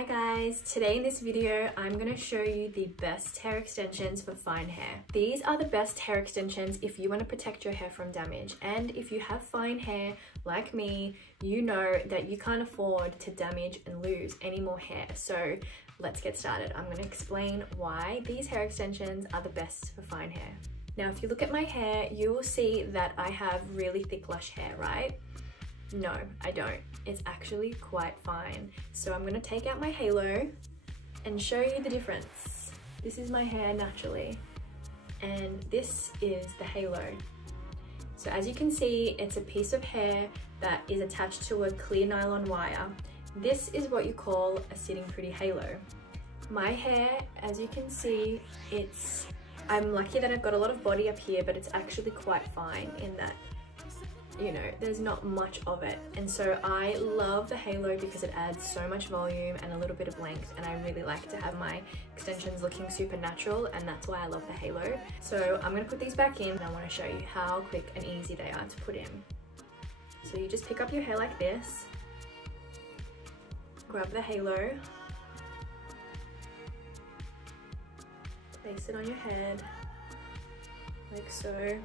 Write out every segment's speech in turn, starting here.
Hi guys, today in this video I'm going to show you the best hair extensions for fine hair. These are the best hair extensions if you want to protect your hair from damage, and if you have fine hair like me, you know that you can't afford to damage and lose any more hair. So let's get started. I'm going to explain why these hair extensions are the best for fine hair. Now if you look at my hair, you will see that I have really thick lush hair, right? No, I don't. It's actually quite fine. So I'm gonna take out my halo and show you the difference. This is my hair naturally, and this is the halo. So as you can see, it's a piece of hair that is attached to a clear nylon wire. This is what you call a sitting pretty halo. My hair, as you can see, I'm lucky that I've got a lot of body up here, but it's actually quite fine in that, you know, there's not much of it. And so I love the halo because it adds so much volume and a little bit of length, and I really like to have my extensions looking super natural, and that's why I love the halo. So I'm gonna put these back in and I wanna show you how quick and easy they are to put in. So you just pick up your hair like this, grab the halo, place it on your head, like so.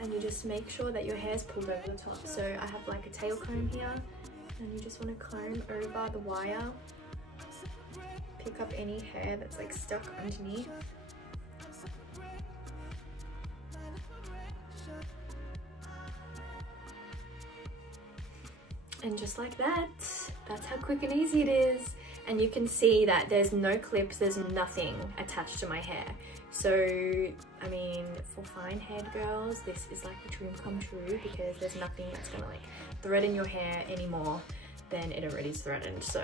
And you just make sure that your hair's pulled over the top. So I have like a tail comb here, and you just want to comb over the wire, pick up any hair that's like stuck underneath. And just like that, that's how quick and easy it is. And you can see that there's no clips, there's nothing attached to my hair. So, I mean, for fine haired girls, this is like a dream come true, because there's nothing that's gonna like threaten your hair anymore than it already is threatened. So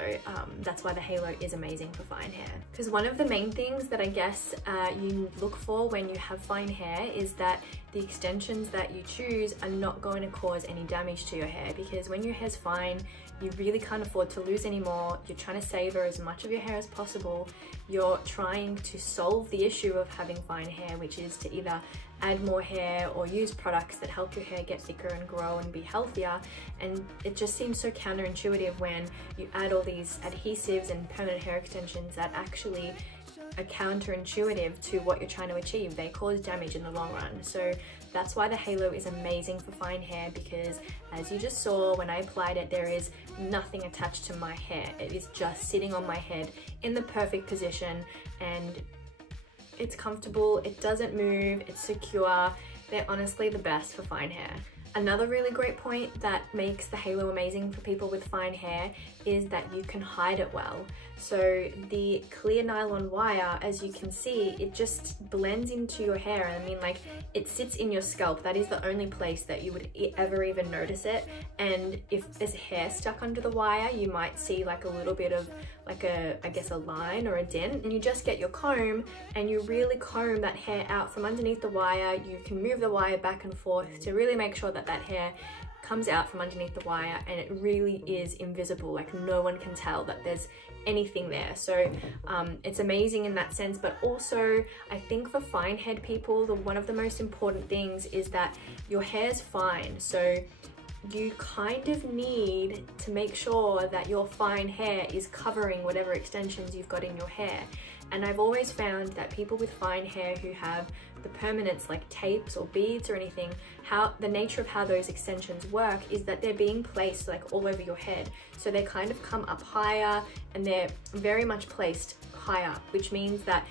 that's why the halo is amazing for fine hair. Because one of the main things that I guess you look for when you have fine hair is that the extensions that you choose are not going to cause any damage to your hair, because when your hair's fine, you really can't afford to lose any more. You're trying to savor as much of your hair as possible. You're trying to solve the issue of having fine hair, which is to either add more hair or use products that help your hair get thicker and grow and be healthier. And it just seems so counterintuitive when you add all these adhesives and permanent hair extensions that actually are counterintuitive to what you're trying to achieve. They cause damage in the long run. So that's why the halo is amazing for fine hair, because as you just saw, when I applied it, there is nothing attached to my hair. It is just sitting on my head in the perfect position, and it's comfortable, it doesn't move, it's secure. They're honestly the best for fine hair. Another really great point that makes the halo amazing for people with fine hair is that you can hide it well. So the clear nylon wire, as you can see, it just blends into your hair. I mean, like, it sits in your scalp. That is the only place that you would ever even notice it. And if there's hair stuck under the wire, you might see like a little bit of like I guess a line or a dent, and you just get your comb and you really comb that hair out from underneath the wire. You can move the wire back and forth to really make sure that that hair comes out from underneath the wire, and it really is invisible. Like, no one can tell that there's anything there. So it's amazing in that sense. But also, I think for fine haired people, one of the most important things is that your hair's fine. So you kind of need to make sure that your fine hair is covering whatever extensions you've got in your hair. And I've always found that people with fine hair who have the permanents like tapes or beads or anything, the nature of how those extensions work is that they're being placed like all over your head. So they kind of come up higher, and they're very much placed higher, which means that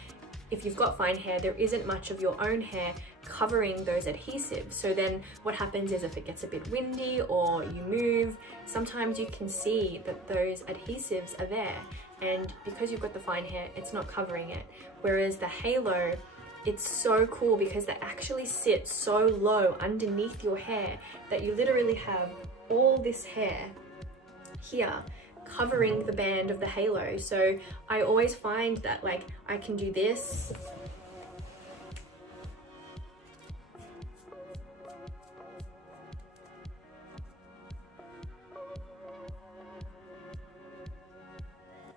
if you've got fine hair, there isn't much of your own hair covering those adhesives. So then what happens is, if it gets a bit windy or you move, sometimes you can see that those adhesives are there. And because you've got the fine hair, it's not covering it. Whereas the halo, it's so cool because they actually sit so low underneath your hair that you literally have all this hair here covering the band of the halo. So I always find that, like, I can do this,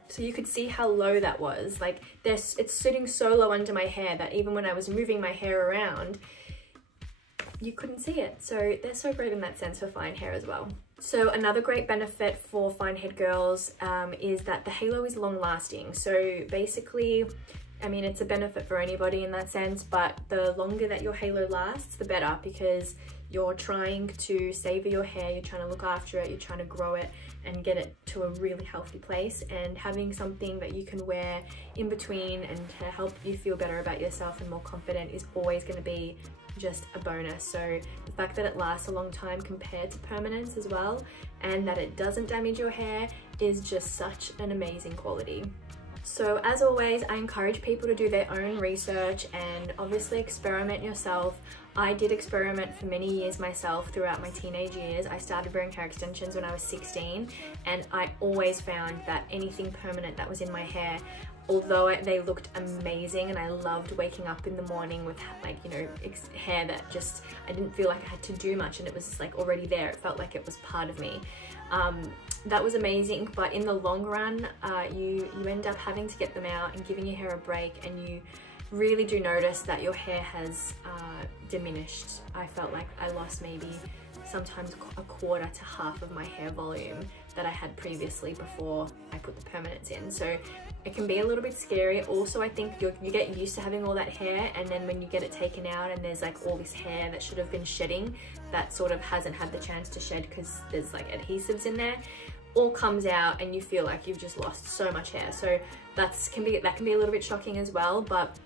so you could see how low that was. Like, it's sitting so low under my hair that even when I was moving my hair around, you couldn't see it. So they're so great in that sense for fine hair as well. So another great benefit for fine head girls is that the halo is long lasting. So basically, I mean, it's a benefit for anybody in that sense, but the longer that your halo lasts, the better, because you're trying to savor your hair, you're trying to look after it, you're trying to grow it and get it to a really healthy place. And having something that you can wear in between and to help you feel better about yourself and more confident is always going to be just a bonus. So the fact that it lasts a long time compared to permanence as well, and that it doesn't damage your hair, is just such an amazing quality. So as always, I encourage people to do their own research and obviously experiment yourself. I did experiment for many years myself throughout my teenage years. I started wearing hair extensions when I was 16, and I always found that anything permanent that was in my hair, although they looked amazing and I loved waking up in the morning with, like, you know, hair that just, I didn't feel like I had to do much and it was like already there. It felt like it was part of me. That was amazing, but in the long run, you end up having to get them out and giving your hair a break, and you really do notice that your hair has diminished. I felt like I lost maybe sometimes a quarter to half of my hair volume that I had previously before I put the permanents in. So it can be a little bit scary. Also, I think you get used to having all that hair, and then when you get it taken out and there's like all this hair that should have been shedding that sort of hasn't had the chance to shed because there's like adhesives in there, all comes out and you feel like you've just lost so much hair. So that can be a little bit shocking as well. But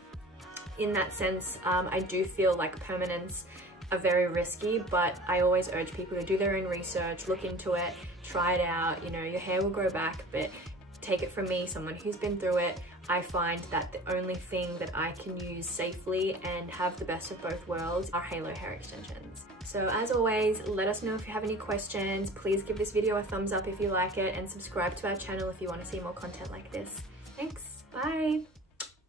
in that sense, I do feel like permanents are very risky, but I always urge people to do their own research, look into it, try it out. You know, your hair will grow back, but take it from me, someone who's been through it, I find that the only thing that I can use safely and have the best of both worlds are halo hair extensions. So as always, let us know if you have any questions. Please give this video a thumbs up if you like it, and subscribe to our channel if you want to see more content like this. Thanks.